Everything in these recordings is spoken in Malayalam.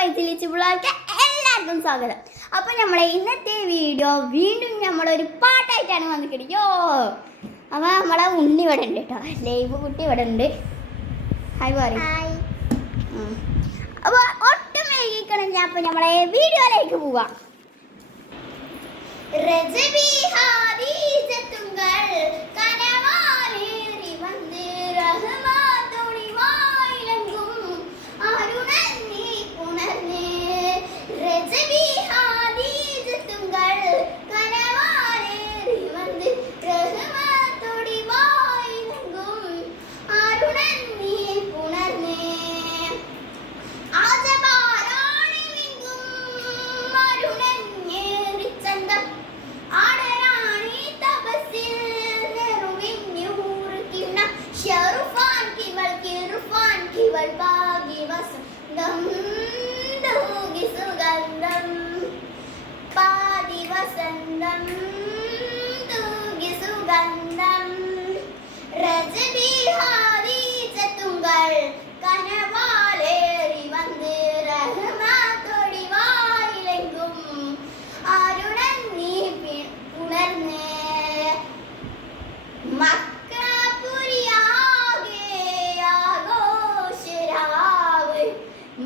ഫൈസിലിച്ചിബിളാർക്ക് എല്ലാവർക്കും സ്വാഗതം. അപ്പോൾ നമ്മളെ ഇന്നത്തെ വീഡിയോ വീണ്ടും നമ്മളൊരു പാട്ടായിട്ടാണ് വന്നിരിക്കുന്നത്. അപ്പോൾ നമ്മളെ ഉണ്ണി ഇവിടെ ഉണ്ട് കേട്ടോ, ലൈവ് കുട്ടി ഇവിടെ ഉണ്ട്. ഹായ് പറയും. അപ്പോൾ ഒട്ടും വൈകിക്കണം, അപ്പോൾ നമ്മളെ വീഡിയോയിലേക്ക് പോവാം.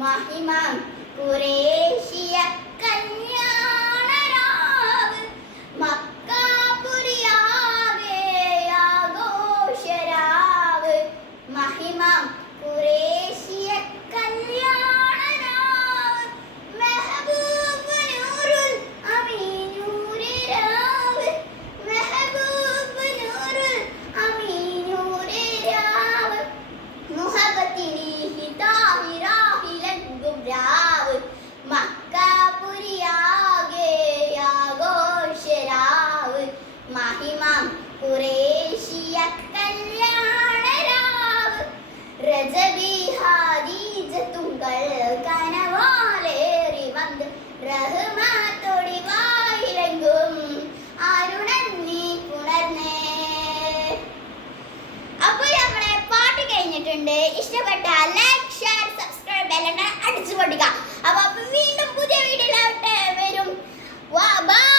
മഹിമം ഖുറൈശിയ കല്യാണരാവ് മക്കാപുരിയാകെ ആഘോഷരാവ് മഹിമം ഖുറൈശിയ കല്യാണരാവ് മെഹബൂബ് നൂറുൽ അമീനൂരി രാവ് മെഹബൂബ് നൂറുൽ അമീനൂരി രാവ് മുഹബത്തിനി ഹിതാഹിരാ രാവ് മക്കാപുരിയാകെ ആഘോഷരാവ് മഹിമം ഖുറൈശിയ കല്യാണരാവ് രജബി ഹാദീജത്തുങ്കൾ കനവാലേറി വന്ന് റഹ്മത്തോടി വായിലങ്കും അരുണന്നി പുണർന്നേ. അപ്പോൾ നമ്മളെ പാട്ട് കഴിഞ്ഞിട്ടുണ്ട്. ഇഷ്ടപ്പെട്ട ലൈക്ക്, ഷെയർ, സബ്സ്ക്രൈബ് ബെൽ അടിച്ചു പൊട്ടിക്കുക. അപ്പോൾ വീണ്ടും പുതിയ വീഡിയോയിലാവട്ടെ വരും. ബൈ.